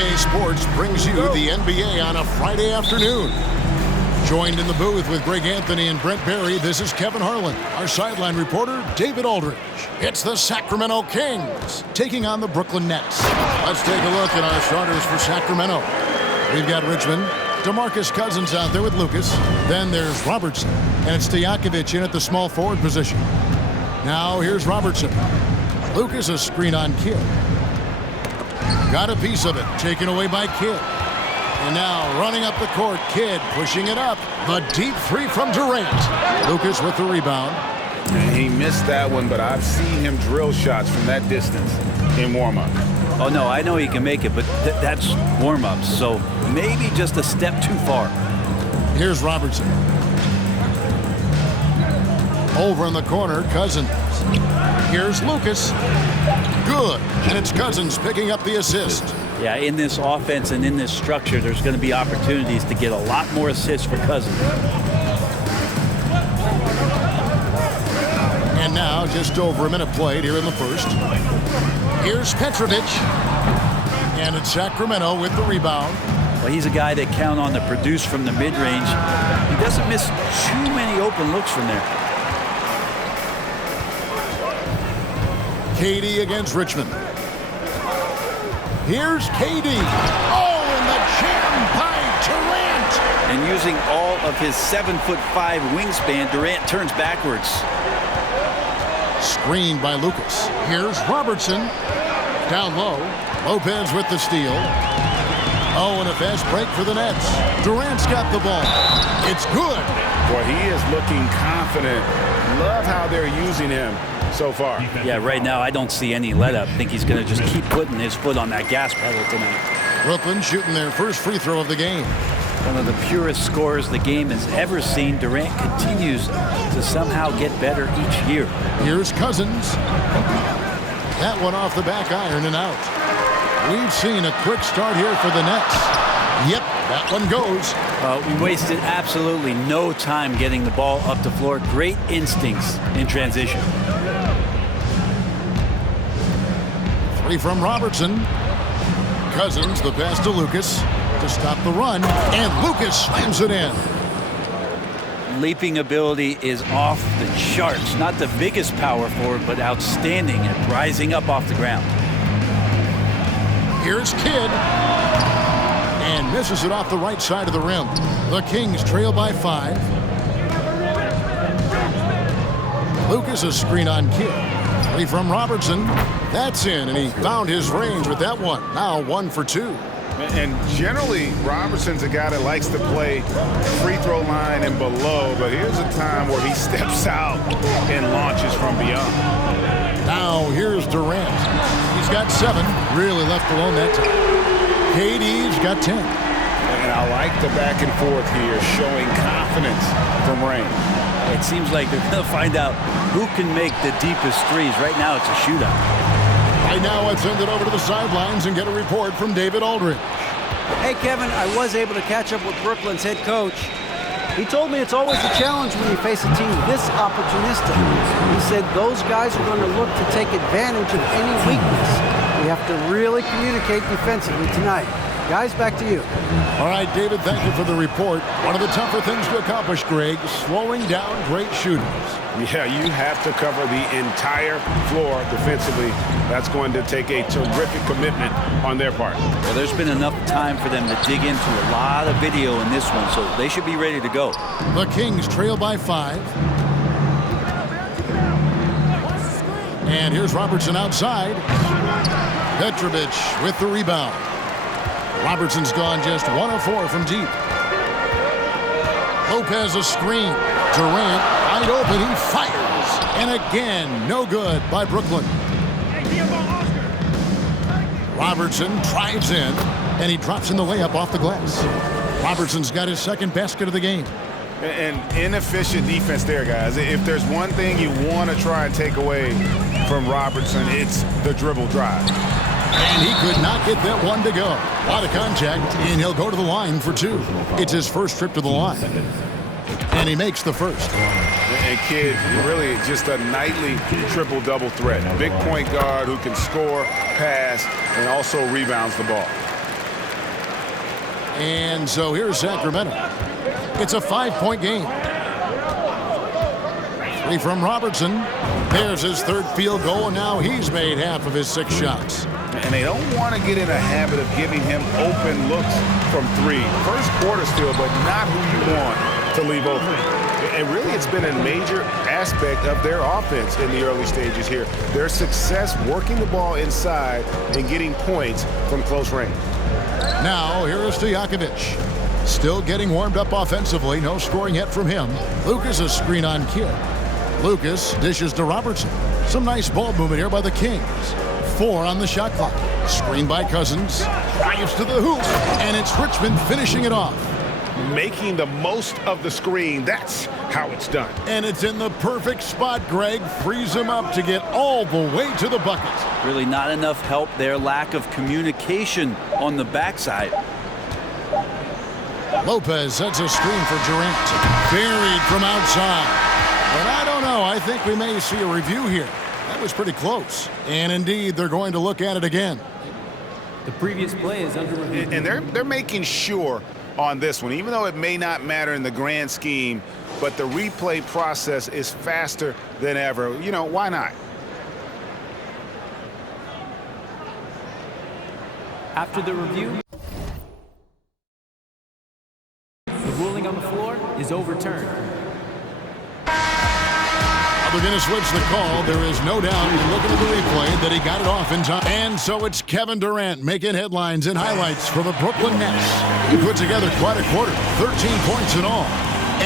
2K Sports brings you the NBA on a Friday afternoon. Joined in the booth with Greg Anthony and Brent Barry, this is Kevin Harlan. Our sideline reporter, David Aldridge. It's the Sacramento Kings taking on the Brooklyn Nets. Let's take a look at our starters for Sacramento. We've got Richmond, DeMarcus Cousins out there with Lucas. Then there's Robertson, and it's Stojakovic in at the small forward position. Now here's Robertson. Lucas a screen on Kidd. Got a piece of it, taken away by Kidd. And now running up the court, Kidd pushing it up. The deep three from Durant. Lucas with the rebound. And he missed that one, but I've seen him drill shots from that distance in warm-up. Oh, no, I know he can make it, but that's warm-ups, so maybe just a step too far. Here's Robertson. Over in the corner, Cousins. Here's Lucas. Good. And it's Cousins picking up the assist. Yeah, in this offense and in this structure, there's going to be opportunities to get a lot more assists for Cousins. And now, just over a minute played here in the first. Here's Petrovic. And it's Sacramento with the rebound. Well, he's a guy that count on to produce from the mid-range. He doesn't miss too many open looks from there. KD against Richmond. Here's KD. Oh, and the jam by Durant. And using all of his 7'5" wingspan, Durant turns backwards. Screened by Lucas. Here's Robertson. Down low. Lopez with the steal. Oh, and a fast break for the Nets. Durant's got the ball. It's good. Boy, he is looking confident. Love how they're using him so far. Yeah, right now I don't see any let up. I think he's going to just keep putting his foot on that gas pedal tonight. Brooklyn shooting their first free throw of the game. One of the purest scorers the game has ever seen. Durant continues to somehow get better each year. Here's Cousins. That one off the back iron and out. We've seen a quick start here for the Nets. Yep, that one goes. We wasted absolutely no time getting the ball up the floor. Great instincts in transition. Three from Robertson. Cousins, the pass to Lucas to stop the run, and Lucas slams it in. Leaping ability is off the charts. Not the biggest power forward, but outstanding at rising up off the ground. Here's Kidd. And misses it off the right side of the rim. The Kings trail by 5. Lucas a screen on Kidd. Three from Robertson. That's in, and he found his range with that one. Now 1 for 2. And generally, Robertson's a guy that likes to play free throw line and below, but here's a time where he steps out and launches from beyond. Now here's Durant. He's got 7. Really left alone that time. KD's got 10. And I like the back and forth here, showing confidence from Rain. It seems like they're going to find out who can make the deepest threes. Right now, it's a shootout. Right now, let's send it over to the sidelines and get a report from David Aldridge. Hey, Kevin, I was able to catch up with Brooklyn's head coach. He told me it's always a challenge when you face a team this opportunistic. He said those guys are going to look to take advantage of any weakness. We have to really communicate defensively tonight. Guys, back to you. All right, David, thank you for the report. One of the tougher things to accomplish, Greg, slowing down great shooters. Yeah, you have to cover the entire floor defensively. That's going to take a terrific commitment on their part. Well, there's been enough time for them to dig into a lot of video in this one, so they should be ready to go. The Kings trail by 5. And here's Robertson outside. Petrovic with the rebound. Robertson's gone just 1 of 4 from deep. Lopez a screen. Durant wide open. He fires. And again, no good by Brooklyn. Robertson drives in, and he drops in the layup off the glass. Robertson's got his second basket of the game. And inefficient defense there, guys. If there's one thing you want to try and take away from Robertson, it's the dribble drive. And he could not get that one to go. A lot of contact, and he'll go to the line for 2. It's his first trip to the line. And he makes the first. And Kidd, really just a nightly triple-double threat. Big point guard who can score, pass, and also rebounds the ball. And so here's Sacramento. It's a 5-point game. 3 from Robertson. There's his third field goal, and now he's made half of his 6 shots. And they don't want to get in a habit of giving him open looks from 3. First quarter still, but not who you want to leave open. And really, it's been a major aspect of their offense in the early stages here. Their success working the ball inside and getting points from close range. Now, here is Stojakovic. Still getting warmed up offensively. No scoring yet from him. Lucas, a screen on Kidd. Lucas dishes to Robertson. Some nice ball movement here by the Kings. 4 on the shot clock. Screen by Cousins. Drives to the hoop. And it's Richmond finishing it off. Making the most of the screen. That's how it's done. And it's in the perfect spot, Greg. Frees him up to get all the way to the bucket. Really not enough help there. Lack of communication on the backside. Lopez sets a screen for Durant. Buried from outside. But I don't know. I think we may see a review here. That was pretty close. And indeed, they're going to look at it again. The previous play is under review. And they're making sure on this one, even though it may not matter in the grand scheme, but the replay process is faster than ever. You know, why not? After the review, the ruling on the floor is overturned. They're going to switch the call. There is no doubt, looking at the replay, that he got it off in time. And so it's Kevin Durant making headlines and highlights for the Brooklyn Nets. He put together quite a quarter, 13 points in all.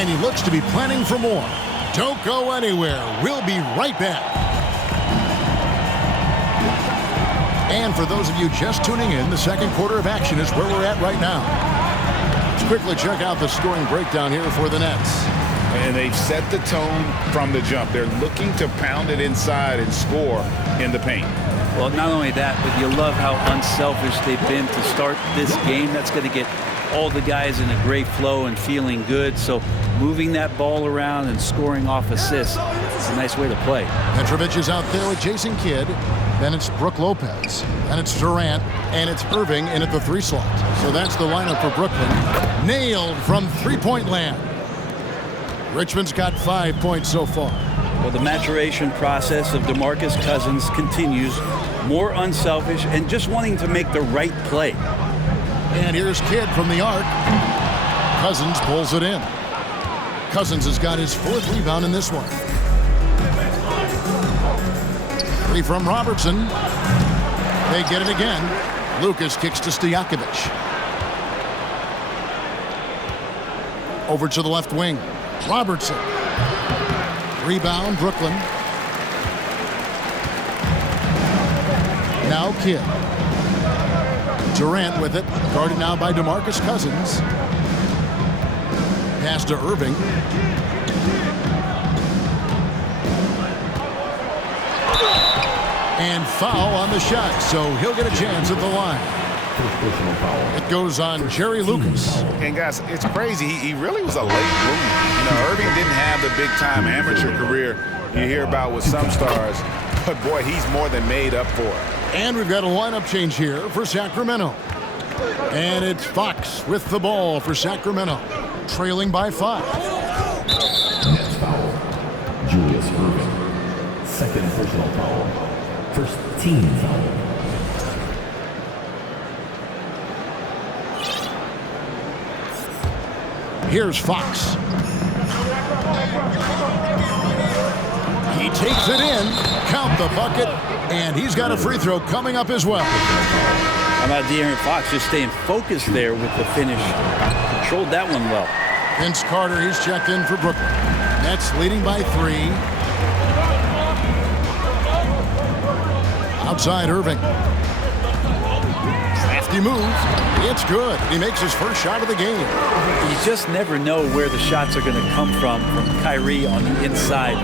And he looks to be planning for more. Don't go anywhere. We'll be right back. And for those of you just tuning in, the second quarter of action is where we're at right now. Let's quickly check out the scoring breakdown here for the Nets. And they've set the tone from the jump. They're looking to pound it inside and score in the paint. Well, not only that, but you love how unselfish they've been to start this game. That's going to get all the guys in a great flow and feeling good. So moving that ball around and scoring off assists, it's a nice way to play. Petrovic is out there with Jason Kidd. Then it's Brook Lopez. Then it's Durant. And it's Irving in at the 3 slot. So that's the lineup for Brooklyn. Nailed from three-point land. Richmond's got 5 points so far. Well, the maturation process of DeMarcus Cousins continues. More unselfish and just wanting to make the right play. And here's Kidd from the arc. Cousins pulls it in. Cousins has got his 4th rebound in this one. 3 from Robertson. They get it again. Lucas kicks to Stojakovic. Over to the left wing. Robertson. Rebound, Brooklyn. Now Kidd. Durant with it. Guarded now by DeMarcus Cousins. Pass to Irving. And foul on the shot, so he'll get a chance at the line. It goes on Jerry Lucas. And guys, it's crazy. He really was a late bloomer. You know, Irving didn't have the big-time amateur career you hear about with some stars, but boy, he's more than made up for it. And we've got a lineup change here for Sacramento. And it's Fox with the ball for Sacramento, trailing by 5. Next foul, Julius Irving. Second personal foul. First team foul. Here's Fox. He takes it in, count the bucket, and he's got a free throw coming up as well. How about De'Aaron Fox just staying focused there with the finish? Controlled that one well. Vince Carter, he's checked in for Brooklyn. Nets leading by 3. Outside Irving. Crafty move. It's good. He makes his first shot of the game. You just never know where the shots are going to come from Kyrie on the inside.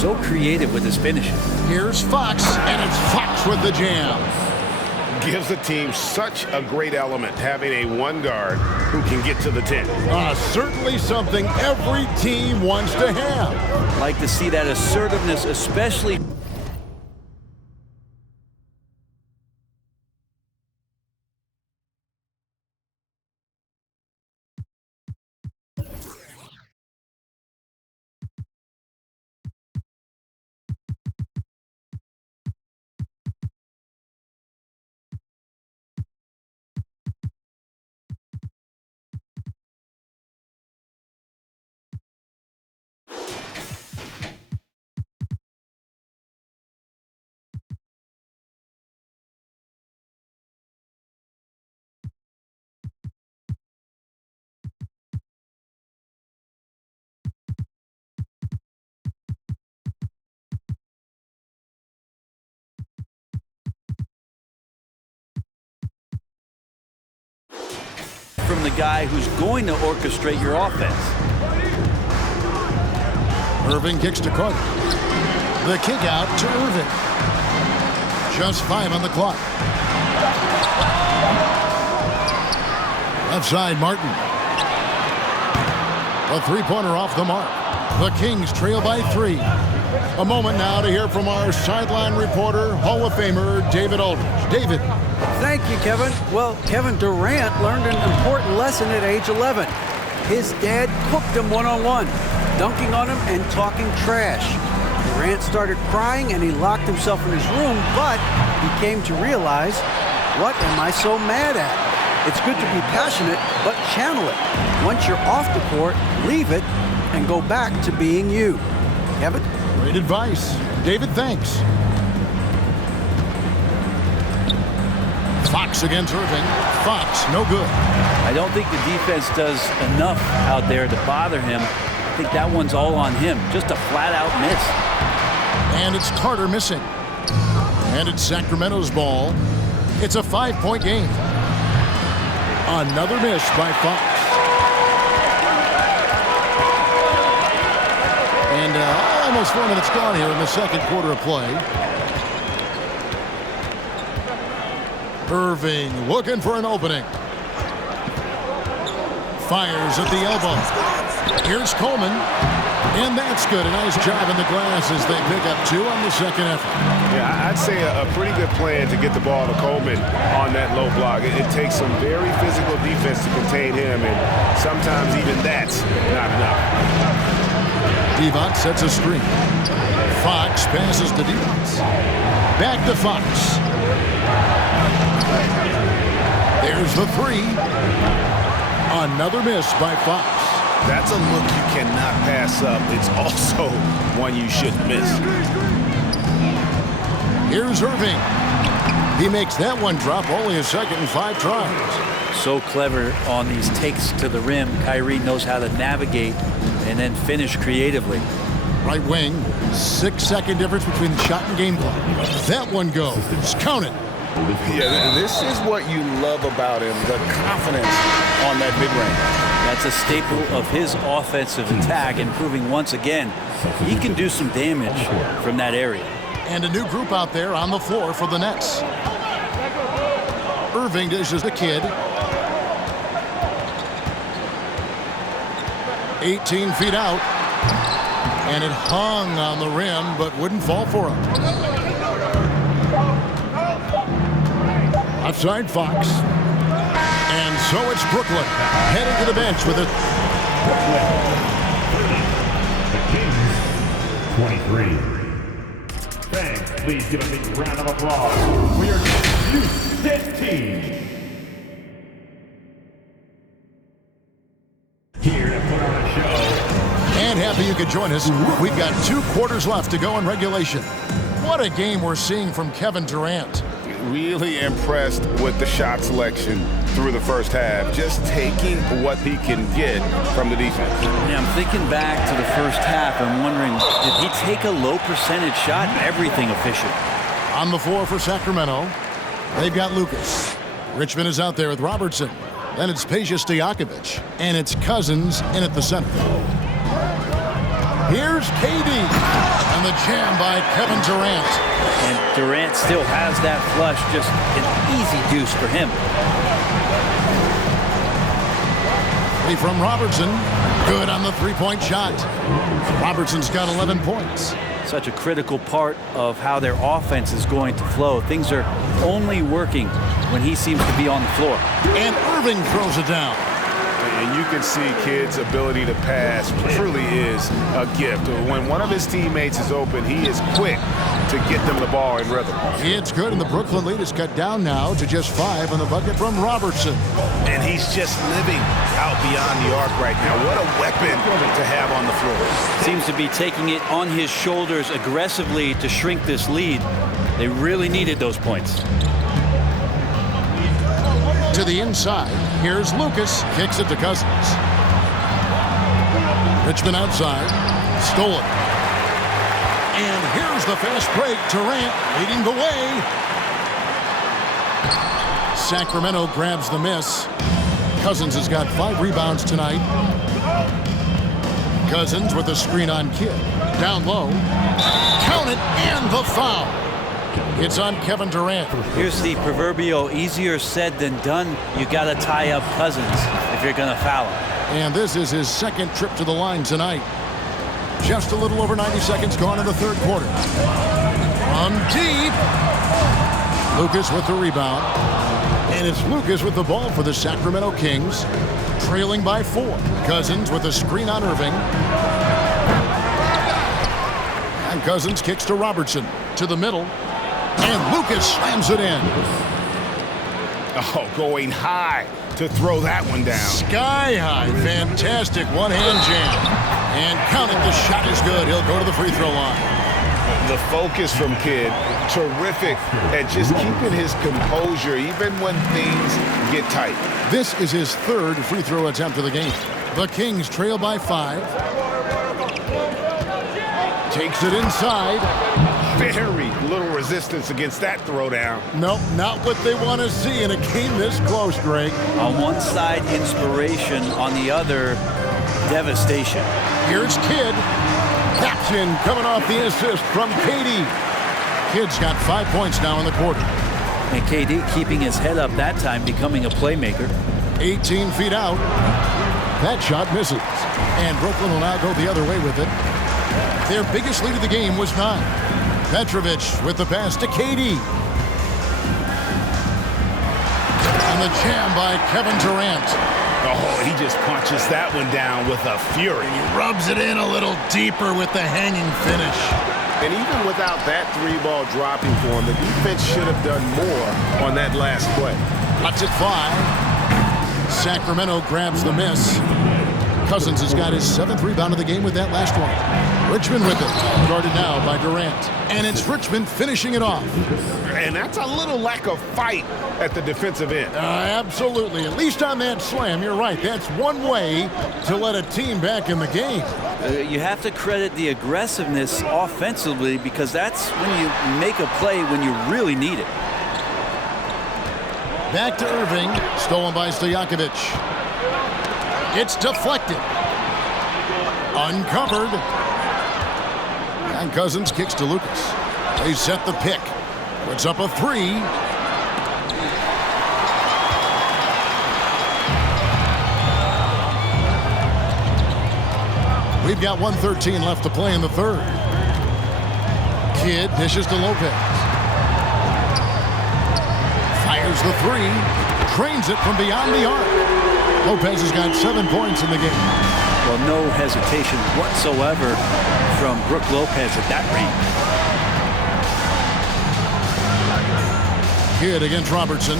So creative with his finishes. Here's Fox, and it's Fox with the jam. Gives the team such a great element, having a one guard who can get to the 10. Certainly something every team wants to have. Like to see that assertiveness, especially from the guy who's going to orchestrate your offense. Irving kicks to Carter. The kick out to Irving. Just 5 on the clock. Left side, Martin. A three-pointer off the mark. The Kings trail by 3. A moment now to hear from our sideline reporter, Hall of Famer David Aldridge. David. Thank you, Kevin. Well, Kevin Durant learned an important lesson at age 11. His dad cooked him one-on-one, dunking on him and talking trash. Durant started crying and he locked himself in his room, but he came to realize, what am I so mad at? It's good to be passionate, but channel it. Once you're off the court, leave it and go back to being you. Kevin? Great advice. David, thanks. Fox against Irving. Fox, no good. I don't think the defense does enough out there to bother him. I think that one's all on him. Just a flat-out miss. And it's Carter missing. And it's Sacramento's ball. It's a 5-point game. Another miss by Fox. And almost 4 minutes gone here in the second quarter of play. Irving looking for an opening. Fires at the elbow. Here's Coleman. And that's good. A nice job in the glass as they pick up 2 on the second effort. Yeah, I'd say a pretty good plan to get the ball to Coleman on that low block. It takes some very physical defense to contain him, and sometimes even that's not enough. Divac sets a screen. Fox passes to Divac. Back to Fox. There's the 3. Another miss by Fox. That's a look you cannot pass up. It's also one you shouldn't miss. Here's Irving. He makes that one drop, only a second in 5 tries. So clever on these takes to the rim. Kyrie knows how to navigate and then finish creatively. Right wing, 6-second difference between the shot and game clock. That one goes. Count it. Yeah, this is what you love about him, the confidence on that mid-range. That's a staple of his offensive attack, and proving once again he can do some damage from that area. And a new group out there on the floor for the Nets. Irving dishes the kid. 18 feet out. And it hung on the rim, but wouldn't fall for him. Outside Fox. And so it's Brooklyn heading to the bench with it. The Kings, 23. Fans, please give a big round of applause for your Houston team. Here to put on a show. And happy you could join us. We've got 2 quarters left to go in regulation. What a game we're seeing from Kevin Durant. Really impressed with the shot selection through the first half. Just taking what he can get from the defense. Yeah, I'm thinking back to the first half. I'm wondering, did he take a low percentage shot? Everything efficient. On the floor for Sacramento, they've got Lucas. Richmond is out there with Robertson. Then it's Peja Stojakovic. And it's Cousins in at the center. Here's KD. And the jam by Kevin Durant. And Durant still has that flush, just an easy deuce for him. From Robertson, good on the 3-point shot. Robertson's got 11 points. Such a critical part of how their offense is going to flow. Things are only working when he seems to be on the floor. And Irving throws it down. And you can see Kidd's ability to pass truly is a gift. When one of his teammates is open, he is quick to get them the ball in rhythm. It's good, and the Brooklyn lead is cut down now to just 5 on the bucket from Robertson. And he's just living out beyond the arc right now. What a weapon to have on the floor. Seems to be taking it on his shoulders aggressively to shrink this lead. They really needed those points. To the inside, here's Lucas, kicks it to Cousins. Richmond outside, stolen. And here's the fast break, Durant leading the way. Sacramento grabs the miss. Cousins has got 5 rebounds tonight. Cousins with a screen on Kidd. Down low. Count it, and the foul. It's on Kevin Durant. Here's the proverbial easier said than done. You got to tie up Cousins if you're going to foul him. And this is his second trip to the line tonight. Just a little over 90 seconds gone in the third quarter. From deep. Lucas with the rebound. And it's Lucas with the ball for the Sacramento Kings. Trailing by 4. Cousins with a screen on Irving. And Cousins kicks to Robertson. To the middle. And Lucas slams it in. Oh, going high to throw that one down. Sky high. Fantastic one-hand jam. And count it. The shot is good. He'll go to the free throw line. The focus from Kidd, terrific at just keeping his composure even when things get tight. This is his 3rd free throw attempt of the game. The Kings trail by 5. Takes it inside. Very little resistance against that throwdown. Nope, not what they want to see in a game this close, Greg. On one side, inspiration. On the other, devastation. Here's Kidd. Taps in, coming off the assist from KD. Kidd's got 5 points now in the quarter. And KD keeping his head up that time, becoming a playmaker. 18 feet out. That shot misses. And Brooklyn will now go the other way with it. Their biggest lead of the game was 9. Petrovic with the pass to KD. And the jam by Kevin Durant. Oh, he just punches that one down with a fury. He rubs it in a little deeper with the hanging finish. And even without that 3-ball dropping for him, the defense should have done more on that last play. Cuts it 5. Sacramento grabs the miss. Cousins has got his 7th rebound of the game with that last one. Richmond with it. Guarded now by Durant. And it's Richmond finishing it off. And that's a little lack of fight at the defensive end. Absolutely. At least on that slam, you're right. That's one way to let a team back in the game. You have to credit the aggressiveness offensively because that's when you make a play when you really need it. Back to Irving. Stolen by Stojakovic. It's deflected. Uncovered. And Cousins kicks to Lucas. They set the pick. Puts up a 3. We've got 1:13 left to play in the third. Kidd dishes to Lopez. Fires the 3. Trains it from beyond the arc. Lopez has got 7 points in the game. Well, no hesitation whatsoever from Brook Lopez at that range. Kidd against Robertson.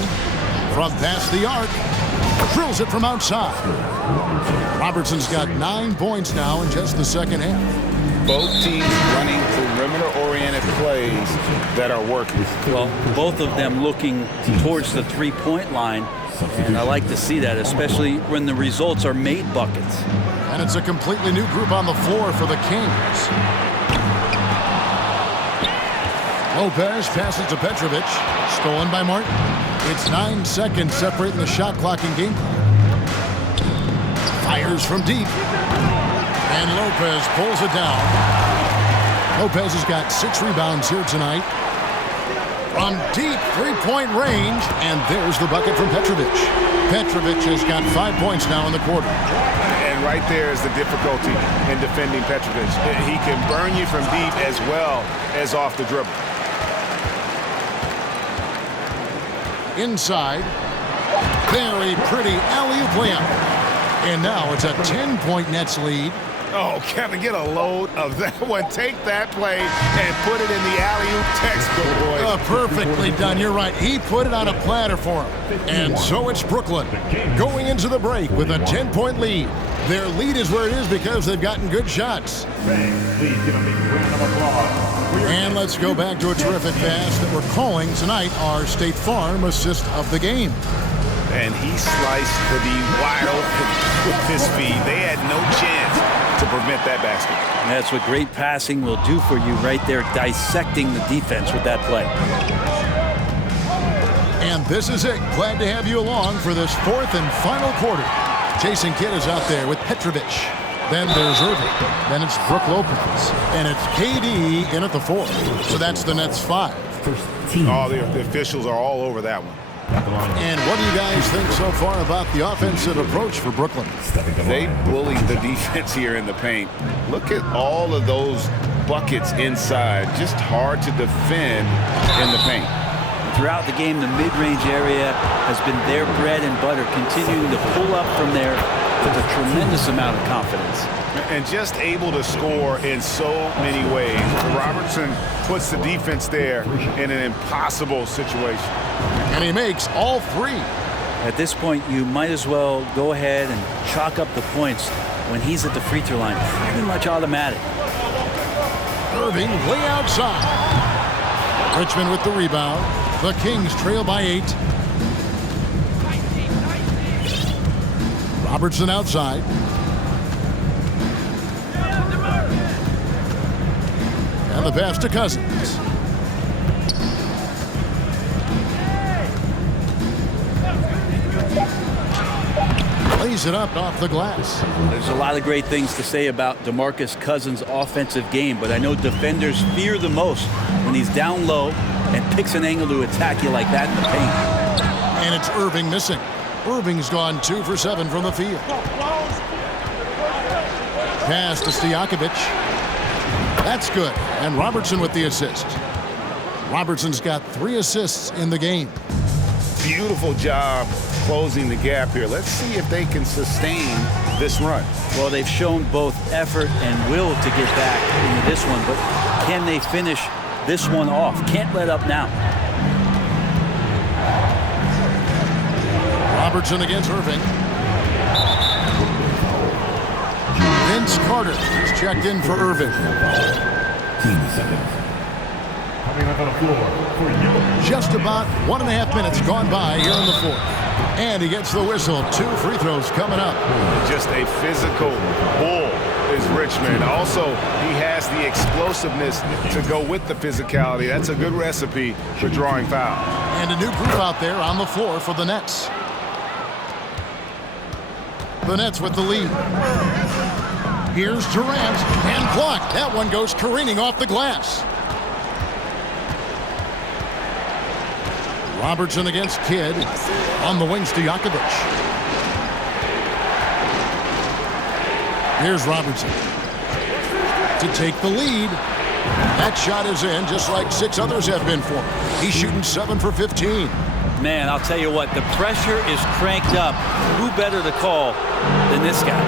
From past the arc. Drills it from outside. Robertson's got 9 points now in just the second half. Both teams running perimeter-oriented plays that are working. Well, both of them looking towards the three-point line. And I like to see that, especially when the results are made buckets. And it's a completely new group on the floor for the Kings. Lopez passes to Petrovic. Stolen by Martin. It's 9 seconds separating the shot clock and game clock. Fires from deep. And Lopez pulls it down. Lopez has got 6 rebounds here tonight. From deep 3-point range, and there's the bucket from Petrovic. Petrovic has got 5 points now in the quarter. And right there is the difficulty in defending Petrovic. He can burn you from deep as well as off the dribble. Inside, very pretty alley-oop layup. And now it's a 10-point Nets lead. Oh, Kevin, get a load of that one. Take that play and put it in the alley-oop textbook, boys. Perfectly done. You're right. He put it on a platter for him. And so it's Brooklyn going into the break with a 10-point lead. Their lead is where it is because they've gotten good shots. Please give a big round of applause. And let's go back to a terrific pass that we're calling tonight our State Farm assist of the game. And he sliced for the wide open with his feet. They had no chance to prevent that basket. And that's what great passing will do for you right there, dissecting the defense with that play. And This is it. Glad to have you along for this fourth and final quarter. Jason Kidd is out there with Petrovic. Then there's Irving. Then it's Brook Lopez. And it's KD in at the fourth. So that's the Nets 5. Oh, the officials are all over that one. And what do you guys think so far about the offensive approach for Brooklyn? They bullied the defense here in the paint. Look at all of those buckets inside. Just hard to defend in the paint. Throughout the game, the mid-range area has been their bread and butter, continuing to pull up from there with a tremendous amount of confidence. And just able to score in so many ways. Robertson puts the defense there in an impossible situation. And he makes all three. At this point, you might as well go ahead and chalk up the points when he's at the free throw line. Pretty much automatic. Irving way outside. Richmond with the rebound. The Kings trail by 8. Robertson outside. And the pass to Cousins. Lays it up off the glass. There's a lot of great things to say about DeMarcus Cousins' offensive game, but I know defenders fear the most when he's down low and picks an angle to attack you like that in the paint. And it's Irving missing. Irving's gone 2 for 7 from the field. Pass to Stojakovic. That's good. And Robertson with the assist. Robertson's got 3 assists in the game. Beautiful job closing the gap here. Let's see if they can sustain this run. Well, they've shown both effort and will to get back into this one, but can they finish this one off? Can't let up now. Robertson against Irving. Vince Carter is checked in for Irving. Coming up on the floor for you. Just about 1.5 minutes gone by here in the fourth. And he gets the whistle. 2 free throws coming up. Just a physical bull is Richmond. Also, he has the explosiveness to go with the physicality. That's a good recipe for drawing foul. And a new group out there on the floor for the Nets. The Nets with the lead. Here's Durant and blocked. That one goes careening off the glass. Robertson against Kidd. On the wings to Stojakovic. Here's Robertson to take the lead. That shot is in, just like 6 others have been for him. He's shooting 7 for 15. Man, I'll tell you what, the pressure is cranked up. Who better to call than this guy?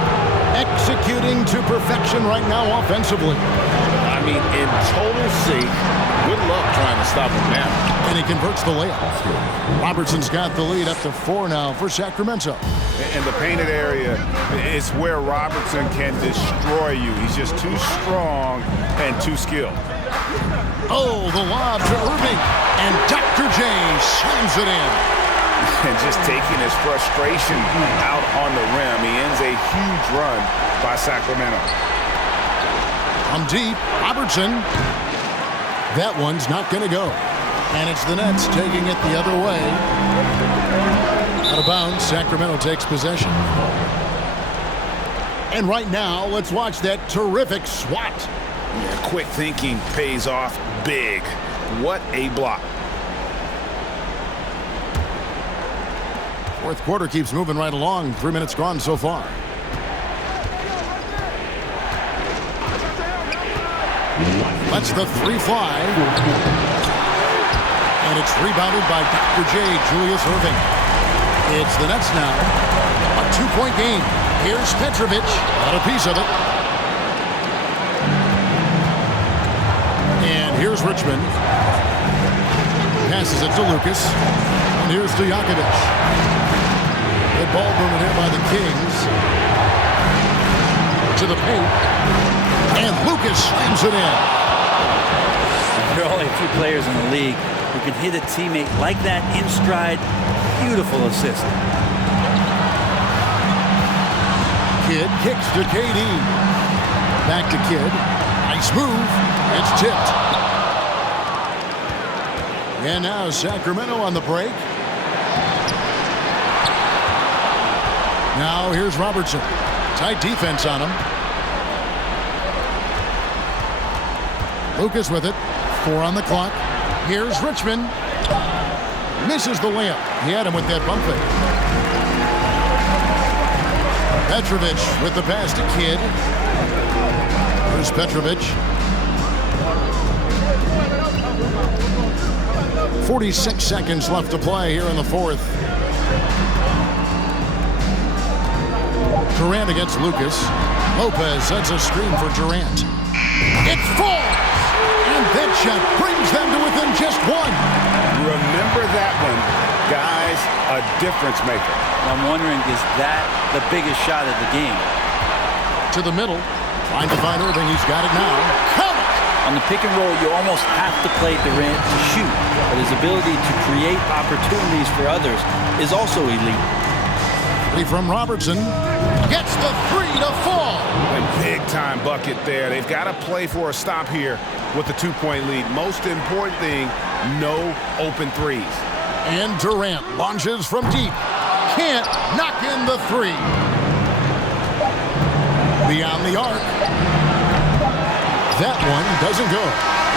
Executing to perfection right now offensively. I mean, in total sync. Good luck trying to stop him now. And he converts the layup. Robertson's got the lead up to 4 now for Sacramento. And the painted area is where Robertson can destroy you. He's just too strong and too skilled. Oh, the lob to Irving. And Dr. J slams it in. And just taking his frustration out on the rim. He ends a huge run by Sacramento. From deep, Robertson. That one's not going to go. And it's the Nets taking it the other way. Out of bounds, Sacramento takes possession. And right now, let's watch that terrific swat. Yeah, quick thinking pays off big. What a block. Fourth quarter keeps moving right along. 3 minutes gone so far. Lets the 3 fly. And it's rebounded by Dr. J, Julius Irving. It's the Nets now. A 2-point game. Here's Petrovic. Got a piece of it. And here's Richmond. Passes it to Lucas. And here's Stojakovic. Good ball movement here by the Kings. To the paint. And Lucas slams it in. There are only a few players in the league who can hit a teammate like that in stride. Beautiful assist. Kidd kicks to KD. Back to Kidd. Nice move. It's tipped. And now Sacramento on the break. Now here's Robertson. Tight defense on him. Lucas with it. 4 on the clock. Here's Richmond. Misses the layup. He had him with that bump fake. Petrovic with the pass to Kidd. Here's Petrovic. 46 seconds left to play here in the fourth. Durant against Lucas. Lopez sets a screen for Durant. It's full! And that shot brings them to within just 1. Remember that one, guys, a difference maker. I'm wondering, is that the biggest shot of the game? To the middle. Trying to find Irving. He's got it now. Count it! On the pick and roll, you almost have to play Durant to shoot, but his ability to create opportunities for others is also elite. From Robertson. Gets the 3 to fall. A big-time bucket there. They've got to play for a stop here with the 2-point lead. Most important thing, no open threes. And Durant launches from deep. Can't knock in the 3. Beyond the arc. That one doesn't go.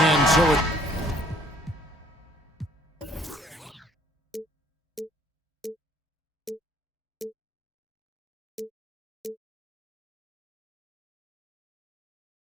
And so it